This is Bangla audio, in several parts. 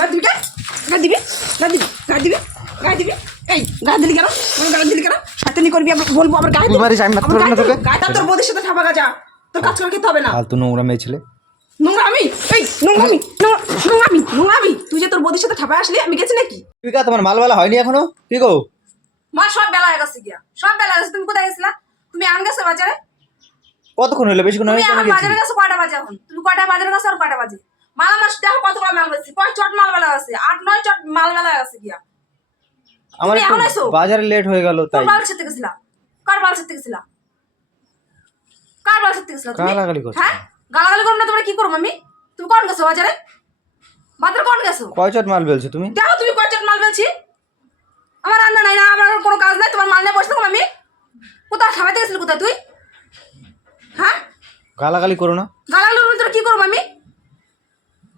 গা দিবি কে গা দিবি গা দিবি গা দিবি গা দিবি। এই গা দিলি কেন? আমার গা দিলি কেন? সাথে নি করবি আবার বলব আবার গায়ে আমি মারতে পারব না তোকে? গায়ে তোর বৌদির সাথে ঠাপা গাজা। তোর কাজ করে খেতে হবে না। ফালতু নোংরা মেয়ে ছেলে। নোংরামি? এই নোংরামি? নোংরা- নোংরামি? নোংরামি? তুই যে তোর বৌদির সাথে আসলি আমি গেছি নাকি? পিকা তোমার মালবেলা হয়নি এখনও? কি? গো মা সব বেলা হয়ে গেছে গিয়া। সব বেলা গেছে। তুমি কোথায় গেছিলা? তুমি আন গেছো বাজারে? কতক্ষণ হলো বেশিক্ষণ তুমি হয়নি বাজারে গেছো। কয়টা বাজে এখন? তুমি কয়টা বাজারে গেছো আর কয়টা বাজে? মাল মাস দেখো কতগুলো মাল বেশি কয় চট মাল বেলা আছে? আট নয় চট মাল বেলা আছে গিয়া। আমার একটু? বাজারে লেট হয়ে গেল তাই। বাল সাথে গেছিলা? কার বাল সাথে গেছিলা? কার বাল সাথে গেছিলা তুমি? গালাগালি করছ। হ্যাঁ? গালাগালি করব না তোমরা কি করব আমি তুমি কোন গেছো বাজারে? বাজারে কোন গেছো? কয় চট মাল বেলছো তুমি? দেখো তুমি কয় চট মাল বেলছি। আমার রান্না নাই না আমার কোনো কাজ নাই তোমার মাল নিয়ে বসে থাকো আমি কোথায় খাওয়াতে গেছিলি কোথায় তুই? হ্যাঁ? গালাগালি করো না। গালাগালি করব তোরা কি করব আমি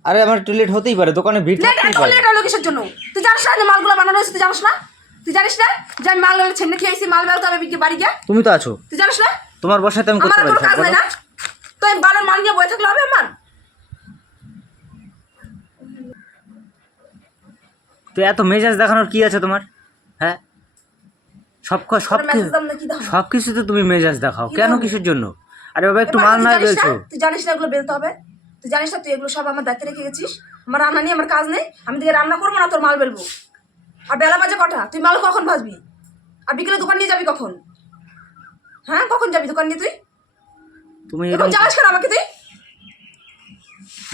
আরে আমার একটু লেট হতেই পারে দোকানে ভিড় থাকতেই পারে। লেট হলো কিসের জন্য? তুই জানিস না যে মালগুলো বানানো হয়েছে তুই জানিস না? তুই জানিস না যে আমি মালগুলো ছেলে খেয়েছি মাল বেরোতে হবে বিকে বাড়ি গিয়ে? তুমি তো আছো। তুই জানিস না? তোমার বসাতে আমি করতে পারি কাজ না। তো এই বালের মাল নিয়ে বয়ে থাকলে হবে আমার? তো এত মেজাজ দেখানোর কি আছে তোমার? হ্যাঁ? সব সব সব কিছুতে তুমি মেজাজ দেখাও। কেন? কিসের জন্য? আরে বাবা একটু মাল না বেলছো। তুই জানিস না এগুলো বেলতে হবে? তুই জানিস না তুই এগুলো সব আমার দায়িত্বে রেখে গেছিস? আমার রান্না নিয়ে আমার কাজ নেই আমি তোকে রান্না করব না তোর মাল বেলবো। আর বেলা বাজে কটা? তুই মাল কখন ভাজবি? আর বিকেলে দোকান নিয়ে যাবি কখন? হ্যাঁ কখন যাবি দোকান নিয়ে তুই? তুমি এরকম যাস কেন আমাকে তুই?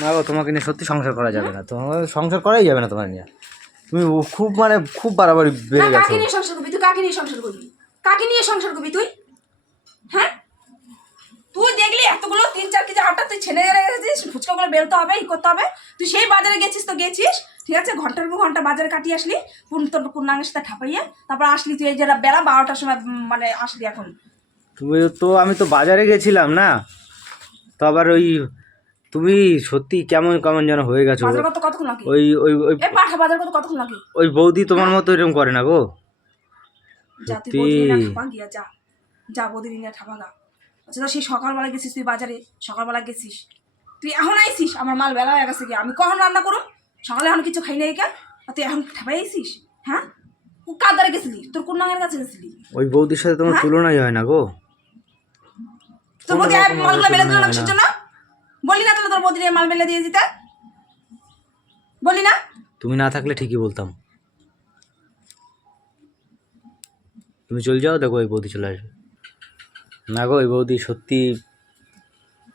না গো তোমাকে নিয়ে সত্যি সংসার করা যাবে না। তোমার সংসার করাই যাবে না তোমার নিয়ে। তুমি ও- খুব মানে খুব বাড়াবাড়ি বেড়ে গেছো। কাকে নিয়ে সংসার করবি? তুই কাকে নিয়ে সংসার করবি? কাকে নিয়ে সংসার করবি তুই? হ্যাঁ? তুই দেখলি এতগুলো তিন চার কেজি আটা তুই ছেলে রেখেছিস ফুচকাগুলো বেরোতে হবে ই করতে হবে। তুই সেই বাজারে গেছিস তো গেছিস? ঠিক আছে? ঘণ্টার পর ঘণ্টা বাজারে কাটিয়ে আসলি পুন তোর পূর্ণাঙ্গের সাথে ঠাপাইয়ে তারপর আসলি তুই এই যে বেলা বারোটার সময় মানে আসলি এখন। তুমি তো আমি তো বাজারে গেছিলাম না? তো আবার ওই তুমি সত্যি কেমন কেমন যেন হয়ে গেছো। বাজার কত কতক্ষণ লাগে? ওই ওই ওই এ পাঠা বাজার কত কতক্ষণ লাগে? ওই বৌদি তোমার মতো এরকম করে না গো? যা তুই বৌদি নিয়ে ঠাপা গিয়া যা। যা বৌদি নিয়ে ঠাপা গা। আচ্ছা তা সেই সকালবেলা গেছিস তুই বাজারে? সকালবেলা গেছিস? তুই এখন আইসিস? আমার মাল বেলা হয়ে গেছে গিয়ে। আমি কখন রান্না করো সকালে এখন কিছু খাই নাই কে? আর তুই এখন ঠাপাই আইসিস? হ্যাঁ? কার দ্বারা গেছিলি? তোর কোন নাঙের কাছে গেছিলি? ওই বৌদির সাথে তোমার হ্যাঁ? তুলনাই হয় না গো। তোর বৌদি কোনো মালগুলো বেলে দিল না হয় কিসের জন্য? বললি না তাহলে তোর বৌদি নিয়ে মাল বেলে দিয়ে দিতে। বললি না? তুমি না থাকলে ঠিকই বলতাম। তুমি চলে যাও দেখো ওই বৌদি চলে আসবে। না গো ওই বৌদি সত্যি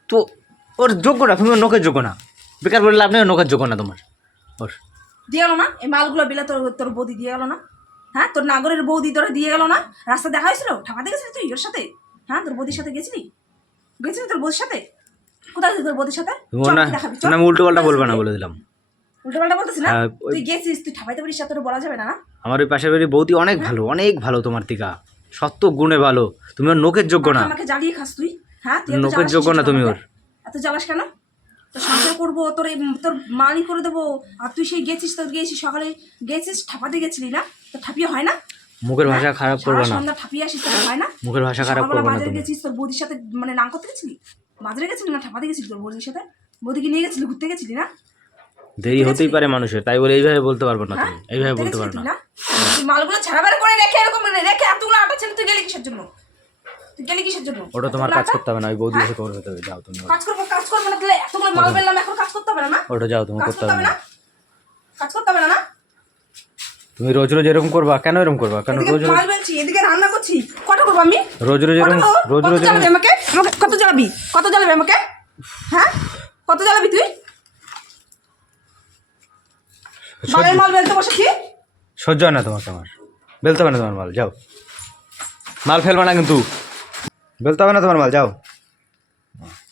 তো ওর যোগ্য না তুমি ওর নোকের যোগ্য না। বেকার বললে লাভ নেই ওর নোকের যোগ্য না তোমার। ওর। দিয়ে গেলো না? এই মালগুলো বেলে তোর তোর বৌদি দিয়ে গেলো না? হ্যাঁ তোর নাগরের বৌদি তোরা দিয়ে গেলো না? রাস্তা দেখা হয়েছিল? ঠাপাতে গেছিলি তুই ওর সাথে? হ্যাঁ তোর বৌদির সাথে গেছিলি? গেছিলি তোর বৌদির সাথে? কোথায় গেছিলি তোর বৌদির সাথে? না আমি উল্টো পাল্টা বলবে না বলে দিলাম। উল্টো পাল্টা বলতেছি না? হ্যাঁ, ওই- তুই গেছিস তুই ঠাপাইতে পারিস সাথে বলা যাবে না না? আমার ওই পাশের বাড়ির বৌদি অনেক ভালো অনেক ভালো তোমার টিকা। সত্য গুণে ভালো। তুমি ওর নোকের যোগ্য না। আমাকে জ্বালিয়ে খাস তুই। হ্যাঁ নোকের যোগ্য না তুমি ওর। এত জ্বালাস কেন? তোর সংসার করব তোর এই তোর মালি করে দেবো। আর তুই সেই গেছিস তোর গেছিস সকালে গেছিস ঠাপাতে গেছিলি না? তো ঠাপিয়ে হয় না? মুখের ভাষা খারাপ সারা করবে না। সন্ধ্যা ঠাপিয়ে আসিস তোর হয় না? মুখের ভাষা খারাপ করবে না তুমি। গেছিস তোর বৌদির সাথে মানে নাম করতে গেছিলি? বাজারে গেছিলি না ঠাপাতে গেছিলি তোর বৌদির সাথে? বৌদিকে নিয়ে গেছিলি ঘুরতে গেছিলি না? দেরি হতেই পারে মানুষের তাই বলে এইভাবে বলতে পারব না হ্যাঁ তুমি এইভাবে বলতে পারব না। মালগুলো ছাড়াবার করে রেখে এরকম রেখে এতগুলো আটা ছেলে তুই গেলি কিসের জন্য? তুই গেলি কিসের জন্য? ওটা তোমার কাজ করতে হবে না ওই বৌদি এসে করবে তবে যাও তুমি। কাজ করব কাজ করব না তাহলে এতগুলো মাল পেলাম এখন কাজ করতে হবে না ওটা যাও তুমি করতে হবে না। কাজ করতে হবে না তুমি রোজ রোজ এরকম করবা কেন এরকম করবা? কেন রোজ রোজ মাল বেলছি এদিকে রান্না করছি কটা করব আমি? রোজ রোজ কত এরকম রোজ রোজ আমাকে? আমাকে কত জ্বালাবি? কত জ্বালাবি আমাকে? হ্যাঁ? কত জ্বালাবি তুই? মালের মাল বেলতে বসেছি সহ্য হয় না তোমাকে আমার বেলতে হবে না তোমার মাল যাও। মাল ফেলবে না কিন্তু। বেলতে হবে না তোমার মাল যাও।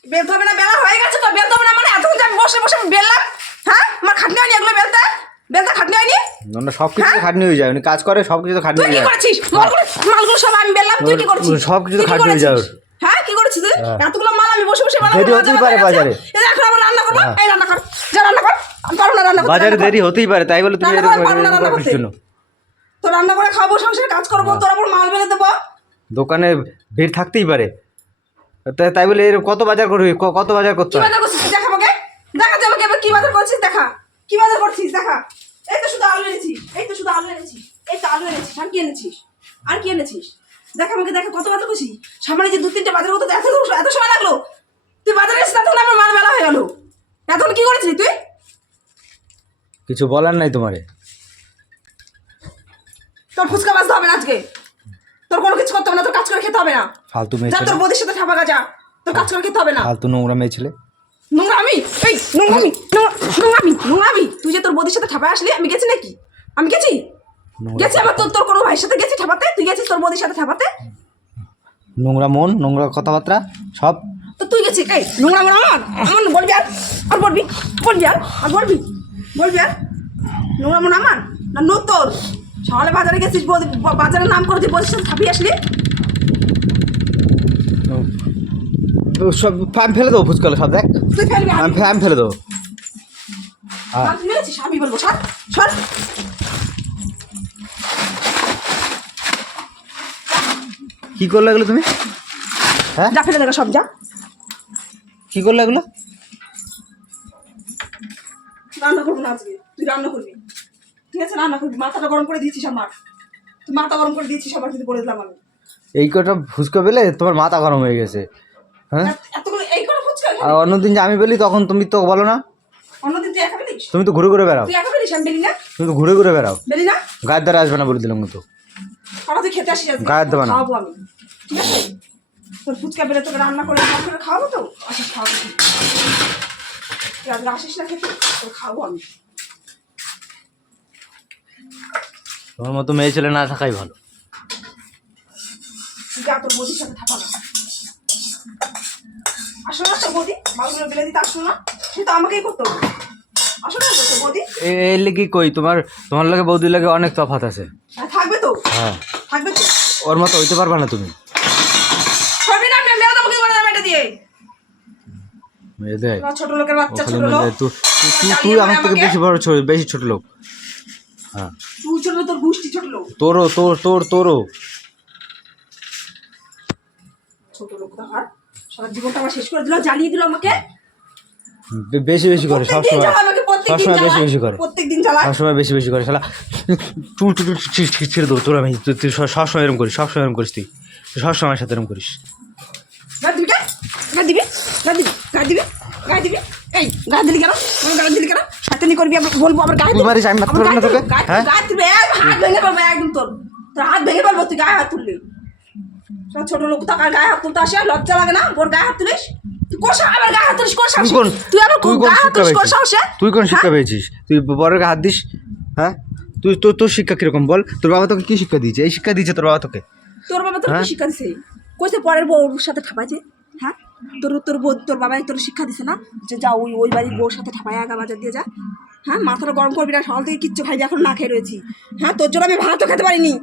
বেলতে হবে না বেলা হয়ে গেছে তো বেলতে হবে না মানে এতক্ষণ আমি বসে বসে বেললাম হ্যাঁ? আমার খাটনি হয়নি এগুলো বেলতে? বেলতে খাটনি হয়নি? না সব কিছু খাটনি হয়ে যায় উনি কাজ করে সব কিছু তো খাটনি হয়ে কি যায়। করেছিস? মালগুলো সব আমি বেললাম তুই কি করেছিস? সব কিছু কি খাটনি হয়ে যায় হ্যাঁ কি করেছিস হ্যাঁ। এতগুলো মাল আমি বসে বসে বানাবো পারে বাজারে। এখন আবার রান্না করব। হ্যাঁ। এই রান্না কর। যা রান্না কর। আমি পারব না রান্না বাজারে দেরি হতেই পারে তাই বলে তুমি এরকম তো রান্না করে খাব সংসারে কাজ করব হ্যাঁ। তোর আবার মাল বেলে দেবো। দোকানে ভিড় থাকতেই পারে। তাই- বলে এর কত বাজার করবি? ক- কত বাজার করতে কি বাজার করছিস? দেখা আমাকে। দেখা আমাকে এবার কি বাজার করছিস? দেখা। কি বাজার করছিস? দেখা। এই তো শুধু আলু এনেছিস এই তো শুধু আলু এনেছিস এই তো আলু এনেছিস আর কি এনেছিস? আর কি এনেছিস? দেখ আমাকে দেখা। কত বাজার করছিস? সামনে যে দু তিনটে বাজার করতে এত এত সময় লাগল। তুই বাজারে এসে তখন আমার মাল বেলা হয়ে গেল। এতক্ষণ কি করেছিলি তুই? কিছু বলার নাই তোমারে? তোর ফুচকা বাজতে হবে না আজকে। তোর কোনো কিছু করতে হবে না তোর কাজ করে খেতে হবে না। ফালতু মেয়ে যা তোর বদির সাথে ঠাপা গাজা তোর কাজ করে খেতে হবে না। ফালতু নোংরা মেয়ে ছেলে। নোংরামি? এই নোংরামি নোংরা- নোংরামি নোংরামি। তুই যে তোর বদির সাথে ঠাপায় আসলি আমি গেছি নাকি? আমি গেছি? গেছি আমার তোর তোর কোনো ভাইয়ের সাথে গেছি ঠাপাতে? তুই গেছিস তোর বদির সাথে ঠাপাতে? নোংরা মন নোংরা কথাবার্তা সব। তো তুই গেছিস? এই নোংরা মন আমার। আমার বলবি আর আর বলবি বলবি আর আর বলবি। বলবি? আর নোংরা মন আমার? না নো তোর সকালে বাজারে গেছিস বাজারের নাম করে বদির সাথে ছাপিয়ে আসলি? ও, সব আমি ফেলে দেবো ফুচকালে সব দেখ। আমি আমি ফেলে দেবো হ্যাঁ। আমি বলব সর সর। কি করলে এগুলো তুমি? হ্যাঁ? যা ফেলে দেখা সব যা। কি করলে এগুলো? রান্না করব না আজকে। তুই রান্না করবি। ঠিক আছে রান্না করবি। মাথাটা গরম করে দিয়েছিস আমার। তুই মাথা গরম করে দিয়েছিস আমার কিন্তু বলে দিলাম আমি। এই কটা ফুচকা পেলে তোমার মাথা গরম হয়ে গেছে। হ্যাঁ? এত- এতগুলো এই করে ফুচকা আর অন্যদিন যে আমি বলি তখন তুমি তো বলো না। অন্যদিন তুই একা তুমি তো ঘুরে ঘুরে বেড়াও। তুই একা আমি না। তুমি তো ঘুরে ঘুরে বেড়াও। না? গায়ের দ্বারা আসবে না বলে দিলাম তো তুই খেতে আসিস গায়ের দেবে না। খাওয়াবো আমি। ঠিক আছে? তোর ফুচকা বেলে তোকে রান্না করে খাওয়াবো তো? আসিস খাওয়াবো। তুই। তুই আজকে আসিস না খেতে? তোর খাওয়াবো আমি। তোমার মতো মেয়ে ছেলে না থাকাই ভালো। তুই যা তোর বৌদির সাথে থাকা না। আসো না তোর বৌদি মালগুলো বেলে দিতে আসলো না। সে তো আমাকেই করতে। হবে আসো না বৌদি। এর লেগে কই? তোমার তোমার লাগে বৌদির লাগে অনেক তফাৎ আছে। হ্যাঁ, থাকবে তো? হ্যাঁ। থাকবে তো? ওর মতো হইতে পারবা না তুমি। মেয়ে দেয় ছোট লোকের বাচ্চা ছোট লোক? তুই তুই- তুই- তুই জ্বালিয়ে আমার থেকে বেশি বড় বেশি ছোট লোক। হ্যাঁ। তুই ছোট তোর গোষ্ঠী ছোট লোক। তোরও তোর তোর তোরও। ছোট লোক আর। সারা জীবনটা আমার শেষ করে দিল জ্বালিয়ে দিল আমাকে। বেশি বেশি করে সবসময়। বেশি বেশি করে। প্রত্যেকদিন জ্বালায় সবসময় বেশি বেশি করে শালা। চুল টুল ছি- ছি- ছিঁড়ে দেবো তোর আমি। তুই তুই সব- সবসময় এরকম করিস সবসময় এরকম করিস তুই। সবসময় সাথে এরকম করিস। দিবি? দিবি দিবি দিবি এই দিলি কেন? দিলি কেন? শয়তানি করবি আবার বলব গায়ে তুই দিবি মারিস, আমি মারতে পারব না গায়ে তোকে? দিবি, গায়ে- হ্যাঁ? দিবি হাত ভেঙে ফেলব একদম তোর। তোর হাত ভেঙে তুই গায়ে হাত তুললি। সব ছোট লোক তো গায়ে হাত তুলতে আসে? লজ্জা লাগে না? ওর গায়ে হাত তুলিস? তুই কোন শিক্ষা পেয়েছিস? তুই কোন শিক্ষা হ্যাঁ? পেয়েছিস? তুই গায়ে হাত দিস? হ্যাঁ? তুই তোর তোর শিক্ষা কীরকম? বল তোর বাবা তোকে কি শিক্ষা দিয়েছে? এই শিক্ষা দিয়েছে তোর বাবা তোকে। তোর বাবা তোর কি হ্যাঁ? শিক্ষা দিছে কইছে পরের বউর সাথে ঠাপাইছে হ্যাঁ? তোর তোর বোধ তোর বাবাই তোর শিক্ষা দিছে না? যে যা, ওই ওই বাড়ির বউর সাথে ঠাপাই আগা বাজার দিয়ে যা। হ্যাঁ মাথাটা গরম করবি না, সকাল থেকে কিচ্ছু খাইনি এখন না খেয়ে রয়েছি। হ্যাঁ তোর জন্য আমি ভাতও খেতে পারিনি।